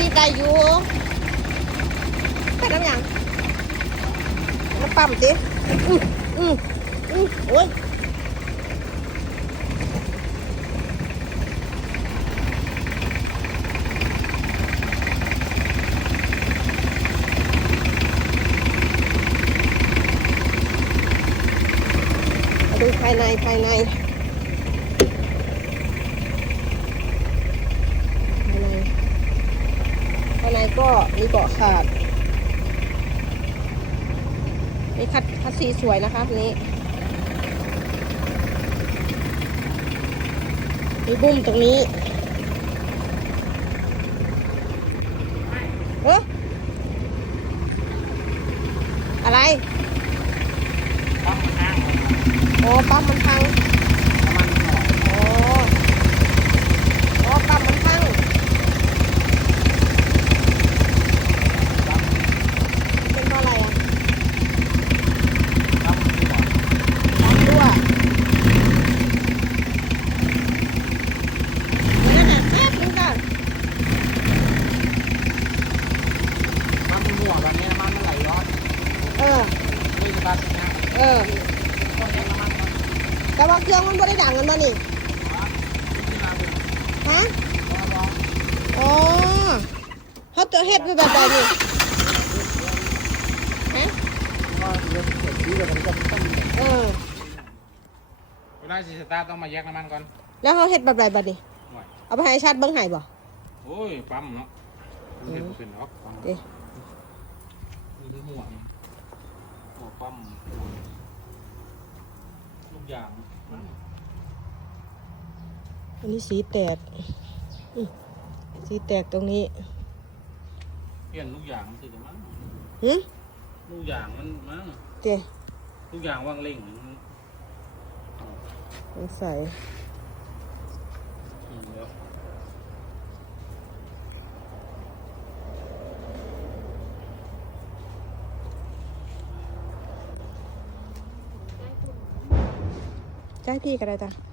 ตีได้อยู่ไปน้ำยังน้ำปั๊มสิอืออืออือโอ้ยดูภายในภายในภายในภายใน ก็มีเบาะขาดมีคัดคัดสีสวยนะคะอันนี้มีบุ้มตรงนี้เอออะไรต้องข้างโอ้ปั๊มมันพัง น้ำมันหอม โอ้โอ้ปั๊มมันพัง เป็นเพราะอะไรอะ ต้องหอม ปั๊มรั่วเดี๋ยวนั่นน่ะแป๊บนึงก่อน มันหัวแบบนี้น้ำมันมันไหลย้อน เออ นี่สตาร์ทนะเออต้องใช้น้ำมันก่อนแต่ว่าเครื่องมันไม่ได้ดังกันมานี่ที่มาเป็นฮะร้อนร้อนอ๋อเขาจะเฮ็ดเป็นแบบใดนี่ฮะก็เริ่มเกิดดีแบบนี้ก็ต้องเออ เวลาสิสตาร์ทต้องมาแยกน้ำมันก่อน แล้วเขาเฮ็ดแบบใดบัดนี้หน่อยเอาไปให้ชาติเบิ้งให้บ่โอ้ยปั๊มเนาะมันเป็นเป็นออกปั๊มเอ๊ะนี่หัวหัว ปั๊มลูกยางอันนี้สีแตกอืมสีแตกตรงนี้เปลี่ยนลูกยางมันสิจะมั้งหึลูกยางมันมั้งเจ๊ลูกยางว่างเล่งมันสงสัย อืมเดี๋ยว ได้ที่ก็ได้จ้ะ